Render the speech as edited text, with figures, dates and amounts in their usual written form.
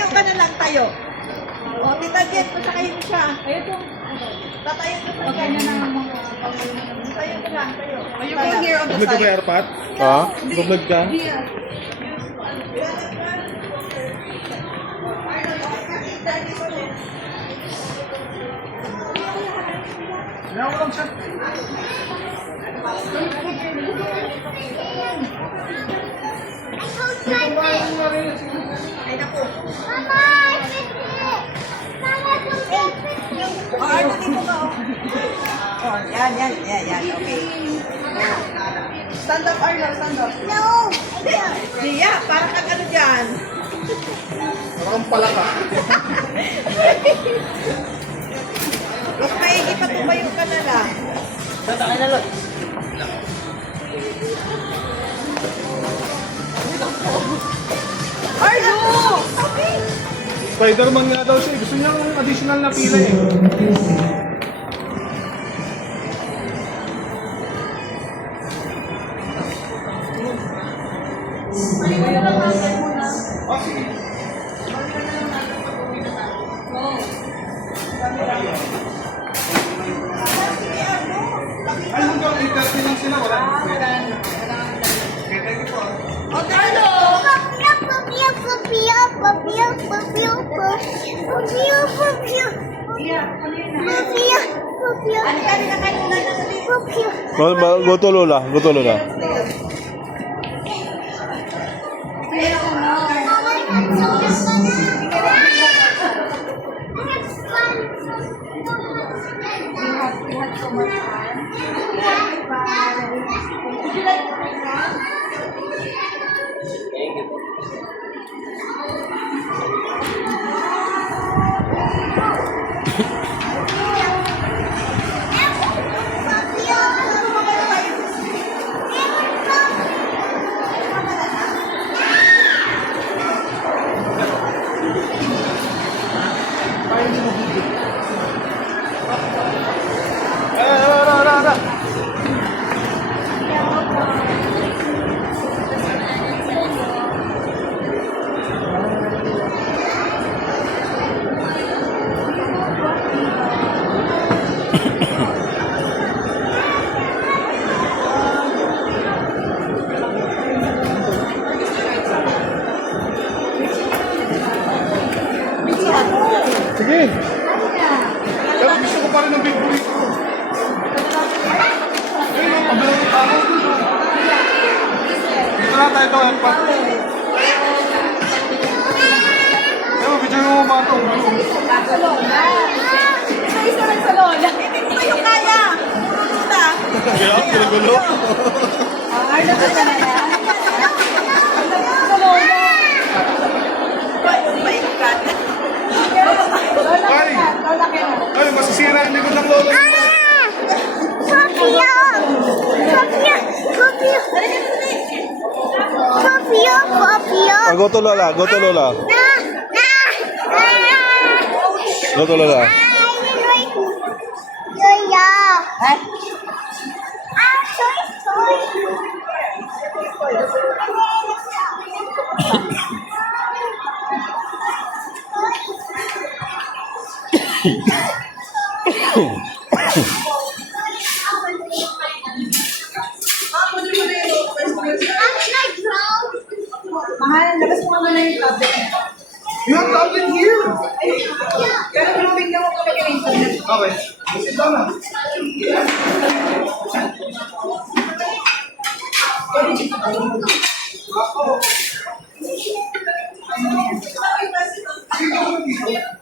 Tayo ka na lang, tayo. O, Tita Jen, pasakayin mo siya. Tatayo ka sa Okay na naman mga Tayo ka lang, tayo. Are you going here on the Vlog ka ba, side? Erpat? Ha? Vlog ka? Kaya ko lang siya. Ay, naku. O, Arno, dito ka, o. O, yan, okay. Stand up, Arno, stand up. No! Lia, parang kang ano dyan. Parang palaka. Mas maigi pa tumayo ka na lang. Arno! Spider-Man nga daw siya. Gusto niya ng additional na pila eh. Oh, sige. Ay, hanggang 8:30 lang sila. Wala. Okay, thank you po. O, Carlo! Ano ka nila kayo na Go to Lola. Go to Lola. Sige. Pero gusto ko pa rin ng big burrito. Ayun ang pagdala ng tao. Dito na tayo ito, Erpat. Ayun, video yung mga ito. sa Lola. Isa-isa lang sa Lola. Hindi ko kayo kaya. Puro na. Kaya, gulo. Arno ka na yan. Sa Lola. Bait ka. Lola ka Ay! na. Lola ka na. Ay, masisira yung likod ng lola. Go to Lola. Go to Lola. Go to Lola. Mahal, labas mo naman na yung tablet. You have tablet here. Pero binibigyan mo kami ng internet. Okay. Sit down na. Ako. Dito.